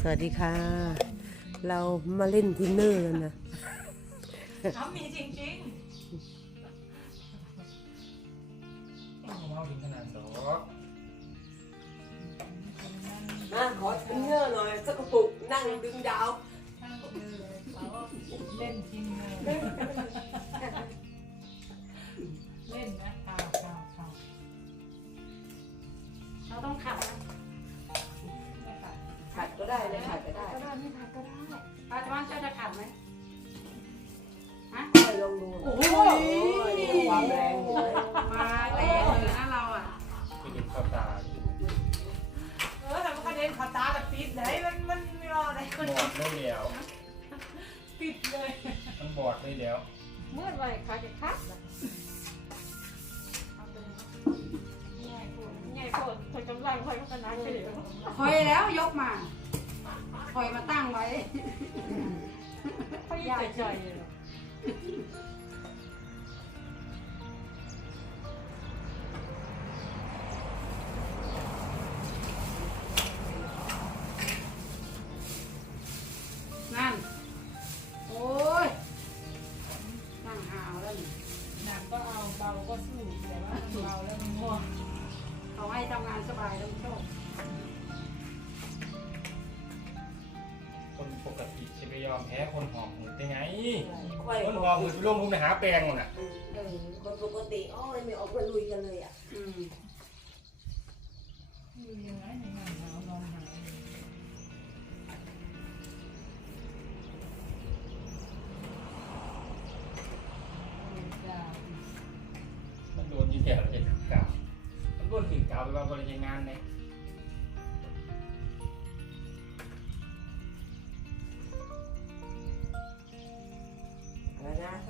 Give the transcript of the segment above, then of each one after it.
สวัสดีค่ะ เรามาเล่นทินเนอร์กันนะเขามีจริงๆมาขอทินเนอร์หน่อยสักกระปุกนั่งดึงดาว เล่นทินเนอร์ คอยพัาเฉลียวอยแล้วยกมาค่อยมาตั้งไว้ยใหญ่ใจ มหอมคือร่มพุ่งในหาแปลงมันอะคนปกติอ๋อยไม่ออกมาลุยกันเลยอะมันโดนยีแผลเลยกาวมันโดนถึงกาวไปว่าบริจงานเนี่ย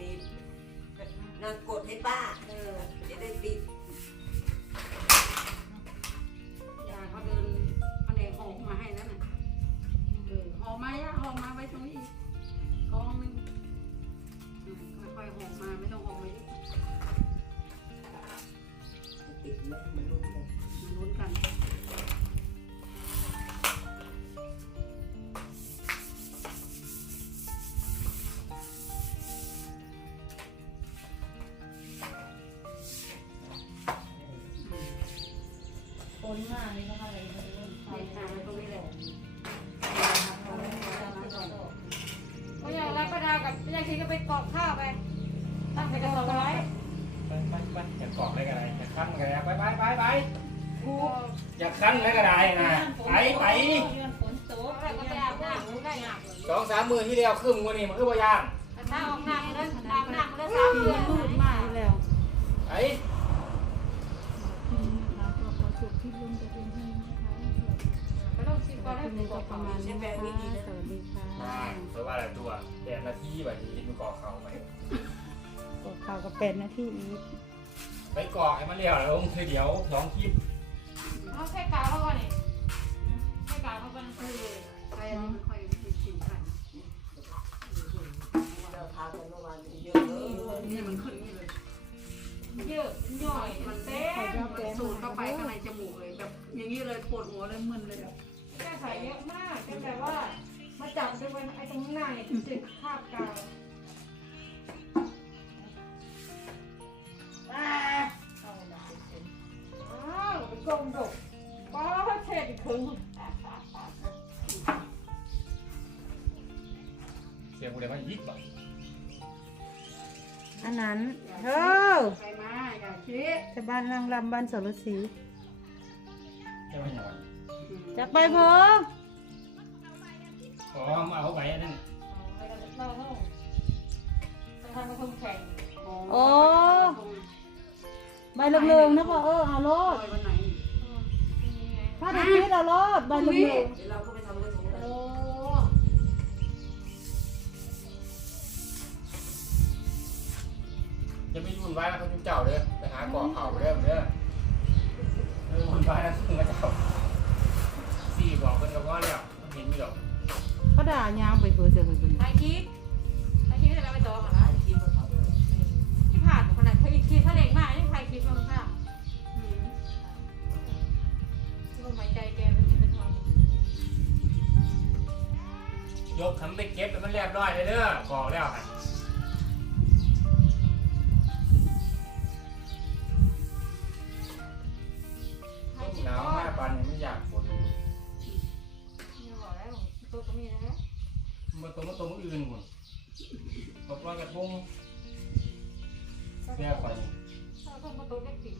นิดนอนกดให้ป้า เออจะได้ติด ไปไปอย่าคั้นแล้วก็ได้นะไปไปสองสามมือที่เดียวขึ้นกว่านี้มันคือบ่ย่างตาออกหนักเลยตาหนักเลยสามมือมาแล้วไปประมาณนี้แบบนี้ดีสวัสดีค่ะเพราะว่าอะไรตัวแปดนาทีแบบนี้มันก่อเข่าไหมก่อเข่ากับแปดนาทีอีก ไปกรอกให้มันเรียวแล้วลงเดี๋ยวสองคลิปเอาใส่กาวเขาก่อนนี่ใส่กาวเขาก่อนเออใส่มันค่อยกินกันเราทากันเมื่านเยอะนี่มันขึ้นเยอะย่อยมันเต้มันสูดเข้าไปข้าในจมูกเลยแบบอย่างนี้เลยปวดหัวเลยมึนเลยแบบแก้ไขเยอะมากแต่ว่ามาจับด้วยไอ้ตรงหน้าเนี่ยถึงจะคาบกาว อ้าวเป็นกลมดกป้าเทศอีกครึ่งเสียงกูเลยว่ายิบอะอันนั้นเอเฮ้ออไปมาอย่าคิดจะบ้านนางลำบ้านสรศรีจะไม่หนอนจะไปเพิ่งขอมาเอาไปอันนั้นเราต้องทำกระทงแข่งใบเหลืองๆนะพ่อเออเอาโลปดล่อยวันไหน ถ้าได้คิดเอาโลดใบเหลืองเดี๋ยวเราก็ไปทำกระทงกันโอ้จะไม่ยุ่นไว้แล้วเขาจุ๊เจ้าเด้อไปหาเกาะเข่าเด้อเด้อเออวุ่นวายแล้วถึงกระเจ้าสี่บอกเพิ่นก็พอแล้วเห็นอยู่หรอกๆเขาด่ายางไปเพื่อเจอคนเป็นไทยคิดไทยคิดจะไปต่อกันละคิดว่ รียบร้อยเลยเด้อบอกแล้วหั่นไทยคิดหนาวก็ห้าปันยังไม่อยากฝนอยู่นี่บอกแล้วตัวก็มีนะมาตรงมาตรงอื่นคนตกลอยกระทงเสียไปถ้าต้องมาตัวเล็กติด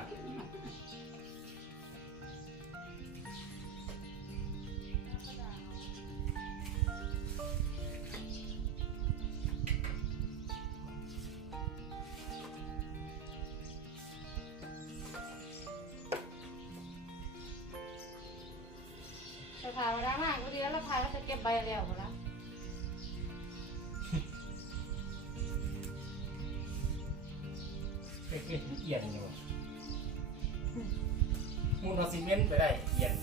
าคนว่ะจะถ่ายมาได้าก็ดีแล้วเราถ่าก็จะเก็บใบแล้วหมดแล้วเล็กๆเอียนอยู่ มูนเอาซีเมนต์ไปได้เอียน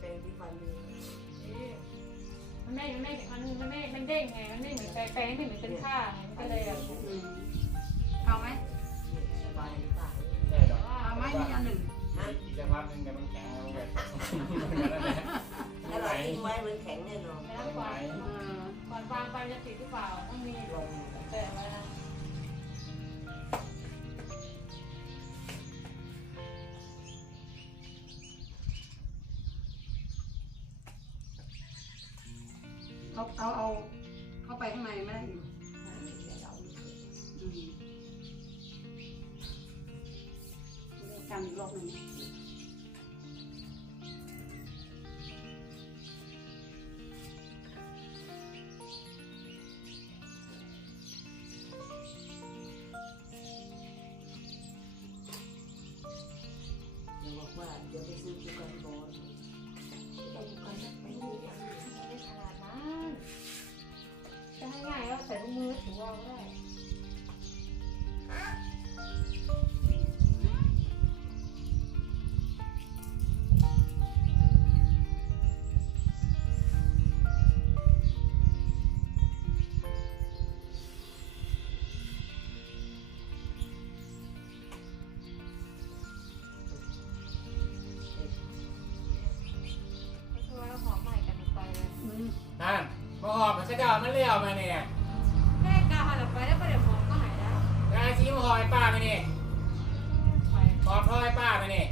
เป็นที่ฟันดีมันไม่มันไม่มันมันไม่มันเด้งไงมันไม่เหมือนแปลงแปลงที่เหมือนเป็นผ้าไงมันก็เลยแบบเอาไหมสบายหรือเปล่าใช่หรอกเอาไหมมีอันหนึ่งอีกสักพักหนึงเดี๋ยวมันแข็งแล้วแบบมันนั่นแหละถ้าเราทิ้งไว้มันแข็งแน่นอนแล้วก่อนเออก่อนวางไปจะติดหรือเปล่าต้องมีลงแต่ไว้นะเอาเอาเอาเข้าไปข้างในไม่ได้อยู่อืมกันอีกรอบหนึ่ง อหอบมันจะเดามันเลี้ยวมาเนี่ยแค่กาหันไปแล้วประเดี๋ยวหอมก็หายแล้วนายชี้มาหอยป้าไปนี่ไปหอบพ่อยป้าไปนี่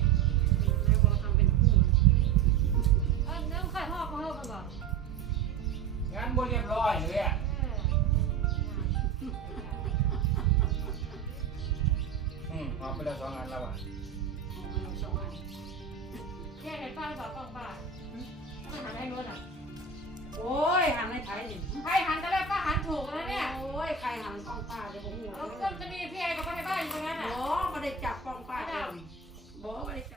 แล้วเราทำเป็นคู่เออเริ่มขายหอบมาเพิ่มก่อนงั้นบนเรียบร้อยเลยอะเอออืมหอบไปแล้วสองอันแล้วอะเอาสองอันแยกกันป้าบอกกล้องป้าไม่หันให้นวลอะ โอ้ยหันในไทยนี่ใครหันก็ได้ป้าหันถูกแล้วเนี่ยโอ้ยใครหันกล้องป้าเดี๋ยวผมหัวแล้วก็จะมีพี่ไอ้กับป้าในบ้านอยู่ตรงนั้นอะบ่ไม่ได้จับกล้องป้าเองบ่ไม่ได้จับ